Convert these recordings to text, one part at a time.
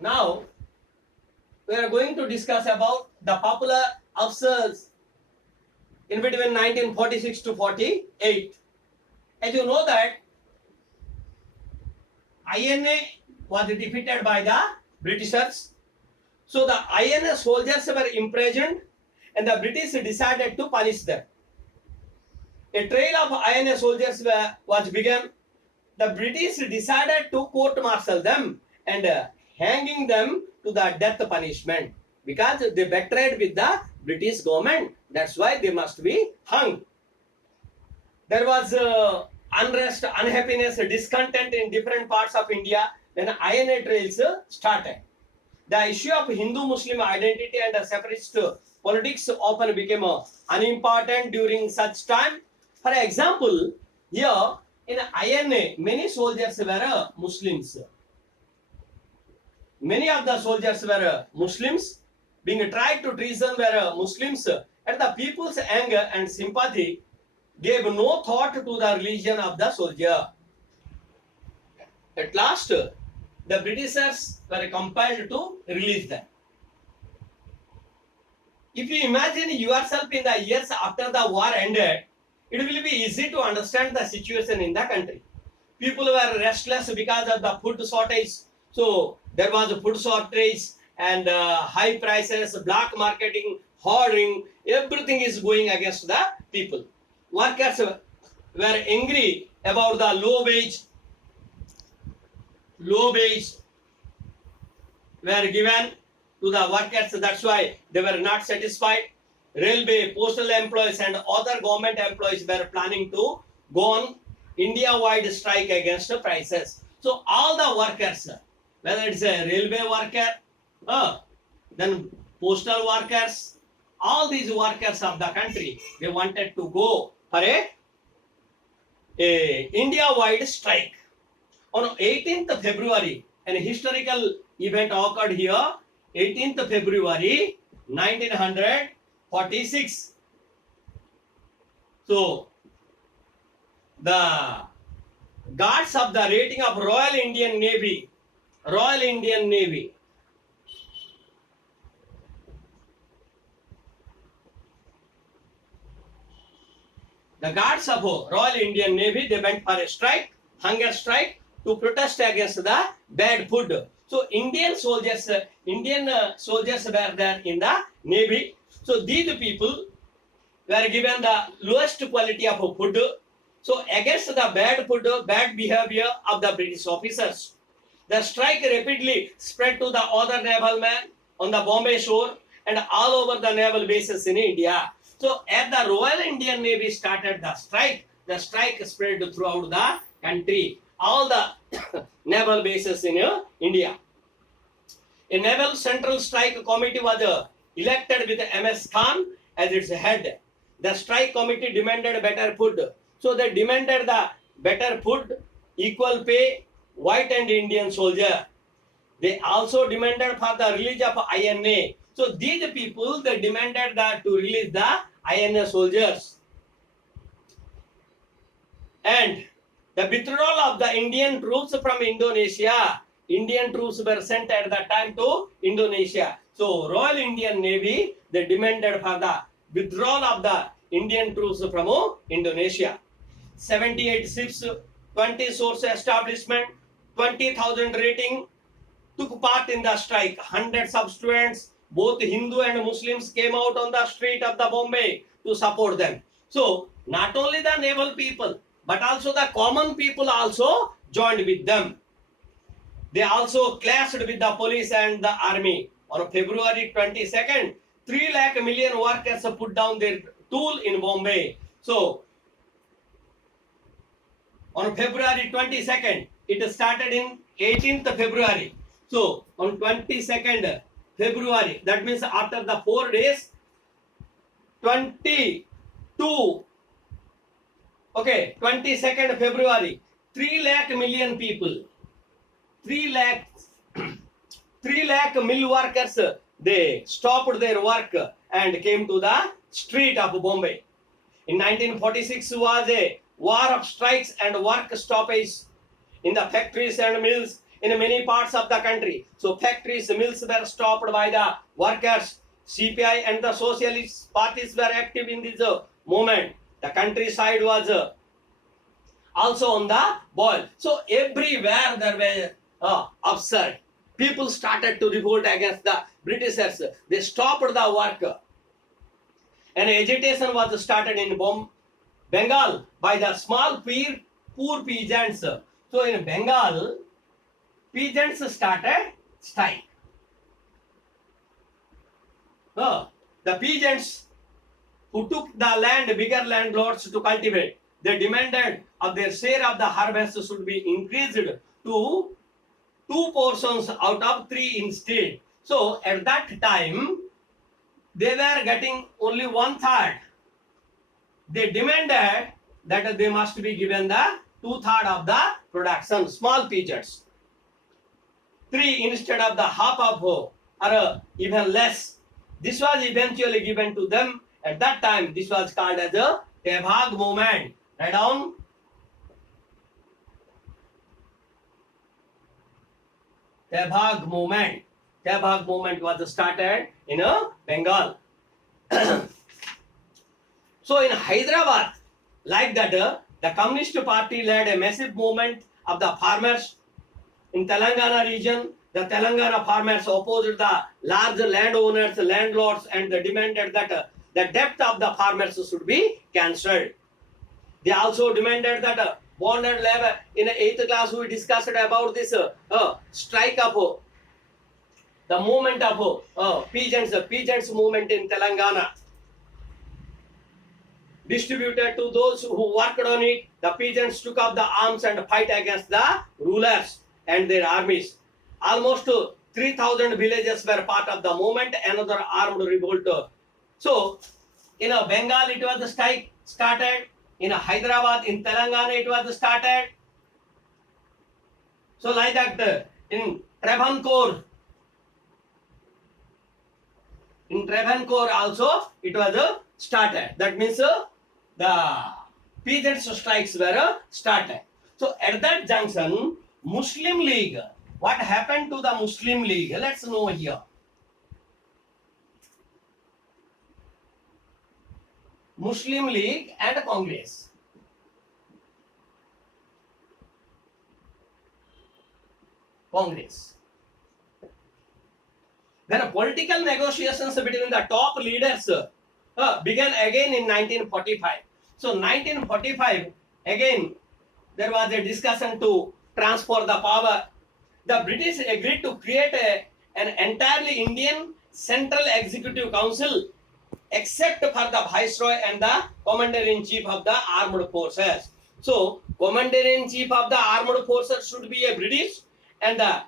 Now we are going to discuss about the popular upsurge in between 1946 to 48. As you know that INA was defeated by the Britishers. So the INA soldiers were imprisoned and the British decided to punish them. A trail of INA soldiers was begun. The British decided to court-martial them and hanging them to the death punishment because they betrayed with the British government. That's why they must be hung. There was unrest, unhappiness, discontent in different parts of India when INA trails started. The issue of Hindu-Muslim identity and separatist politics often became unimportant during such time. For example, here in INA, many soldiers were Muslims. Many of the soldiers were Muslims. Being tried to treason were Muslims. And the people's anger and sympathy gave no thought to the religion of the soldier. At last, the Britishers were compelled to release them. If you imagine yourself in the years after the war ended, it will be easy to understand the situation in the country. People were restless because of the food shortage. So there was a food shortage and high prices, black marketing, hoarding, everything is going against the people. Workers were angry about the low wage were given to the workers. That's why they were not satisfied. Railway, postal employees and other government employees were planning to go on India-wide strike against the prices. So all the workers, whether it's a railway worker, then postal workers, all these workers of the country, they wanted to go for a India-wide strike. On 18th February, an historical event occurred here, 18th February 1946. So, the guards of the rating of Royal Indian Navy, the guards of Royal Indian Navy, they went for a strike, hunger strike, to protest against the bad food. So Indian soldiers were there in the Navy. So these people were given the lowest quality of food. So against the bad food, bad behavior of the British officers, the strike rapidly spread to the other naval men on the Bombay shore and all over the naval bases in India. So as the Royal Indian Navy started the strike spread throughout the country, all the naval bases in India. A naval central strike committee was elected with MS Khan as its head. The strike committee demanded better food. So they demanded the better food, equal pay, white and Indian soldier. They also demanded for the release of INA. So these people, they demanded that to release the INA soldiers. And the withdrawal of the Indian troops from Indonesia. Indian troops were sent at that time to Indonesia. So Royal Indian Navy, they demanded for the withdrawal of the Indian troops from Indonesia. 78 ships, 20 source establishment, 20,000 rating took part in the strike. Hundreds of students, both Hindu and Muslims, came out on the street of the Bombay to support them. So not only the naval people, but also the common people also joined with them. They also clashed with the police and the army. On February 22nd, 3 lakh million workers put down their tool in Bombay. So, on February 22nd, it started in 18th February. So, on 22nd February, that means after the 4 days, 22nd February, 3 lakh million people, 3 lakh mill workers, they stopped their work and came to the street of Bombay. In 1946 was a war of strikes and work stoppage in the factories and mills. in many parts of the country. So factories, mills were stopped by the workers. CPI and the socialist parties were active in this movement. The countryside was also on the boil. So everywhere there were absurd. People started to revolt against the Britishers. They stopped the work. An agitation was started in Bengal by the small poor peasants. So in Bengal, peasants started strike. The peasants who took the land, bigger landlords to cultivate, they demanded of their share of the harvest should be increased to 2 portions out of 3 instead. So at that time, they were getting only 1/3. They demanded that they must be given the 2/3 of the production, small peasants. 3 instead of the half of or even less. This was eventually given to them. At that time, this was called as a Tebhag movement. Write down. Tebhag movement. Tebhag movement was started in Bengal. So in Hyderabad, like that, the Communist Party led a massive movement of the farmers. In Telangana region, the Telangana farmers opposed the large landowners, landlords, and they demanded that the debt of the farmers should be cancelled. They also demanded that bonded labor. In 8th class, we discussed about this strike of the movement of peasants movement in Telangana. Distributed to those who worked on it, the peasants took up the arms and fight against the rulers and their armies. Almost 3,000 villages were part of the movement, another armed revolt. So, in Bengal it was the strike started, in Hyderabad, in Telangana it was started. So like that, in Travancore also it was started. That means the peasants strikes were started. So at that junction, Muslim League, what happened to the Muslim League? Let's know here. Muslim League and Congress. Then political negotiations between the top leaders began again in 1945. So 1945, again, there was a discussion to transfer the power. The British agreed to create an entirely Indian Central Executive Council, except for the Viceroy and the Commander-in-Chief of the Armed Forces. So, Commander-in-Chief of the Armed Forces should be a British, and the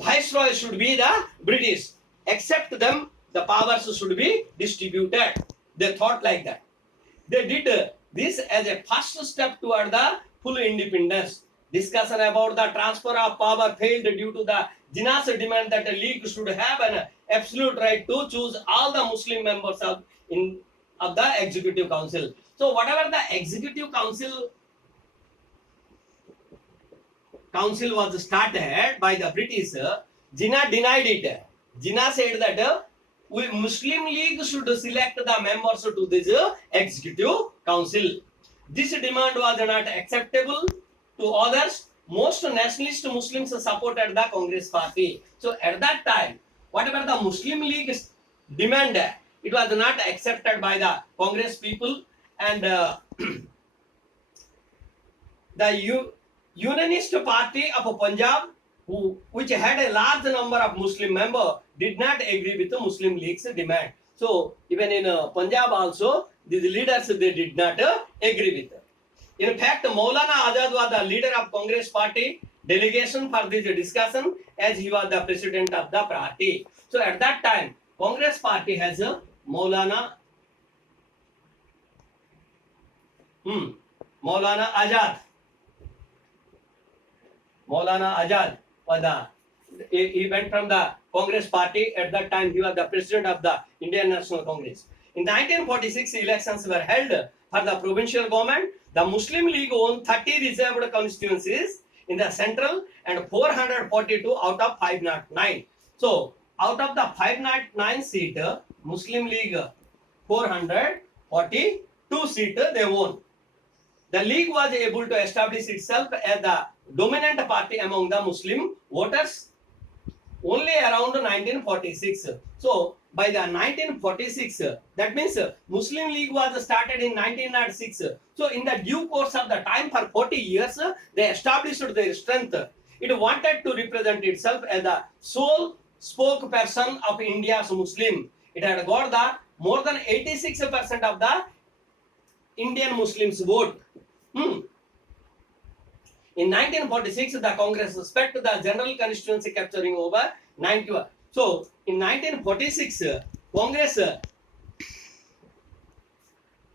Viceroy should be the British. Except them, the powers should be distributed. They thought like that. They did this as a first step toward the full independence. Discussion about the transfer of power failed due to the Jinnah's demand that a league should have an absolute right to choose all the Muslim members of the Executive Council. So whatever the Executive Council was started by the British, Jinnah denied it. Jinnah said that Muslim League should select the members to this Executive Council. This demand was not acceptable to others. Most nationalist Muslims supported the Congress party. So at that time, whatever the Muslim League demanded, it was not accepted by the Congress people, and the Unionist Party of Punjab, which had a large number of Muslim members, did not agree with the Muslim League's demand. So even in Punjab also, the leaders they did not agree with. In fact, Maulana Azad was the leader of Congress party delegation for this discussion, as he was the president of the party. So at that time, Congress party has Maulana Azad. Maulana Azad was he went from the Congress party. At that time, he was the president of the Indian National Congress. In 1946, elections were held for the provincial government. The Muslim League won 30 reserved constituencies in the central and 442 out of 509. So out of the 509 seat, Muslim League 442 seat they won. The league was able to establish itself as the dominant party among the Muslim voters only around 1946. So by the 1946, that means Muslim League was started in 1906. So in the due course of the time for 40 years, they established their strength. It wanted to represent itself as the sole spokesperson of India's Muslim. It had got the more than 86% of the Indian Muslims vote. In 1946, the Congress respect the general constituency capturing over 91. So, in 1946, Congress,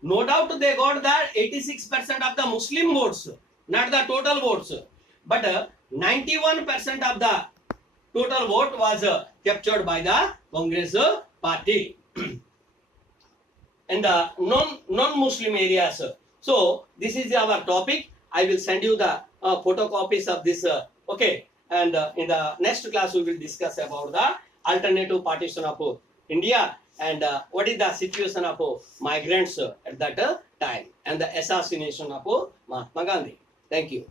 no doubt they got the 86% of the Muslim votes, not the total votes. But 91% of the total vote was captured by the Congress party in the non-Muslim areas. So, this is our topic. I will send you the photocopies of this. Okay, and in the next class we will discuss about the alternative partition of India and what is the situation of migrants at that time and the assassination of Mahatma Gandhi. Thank you.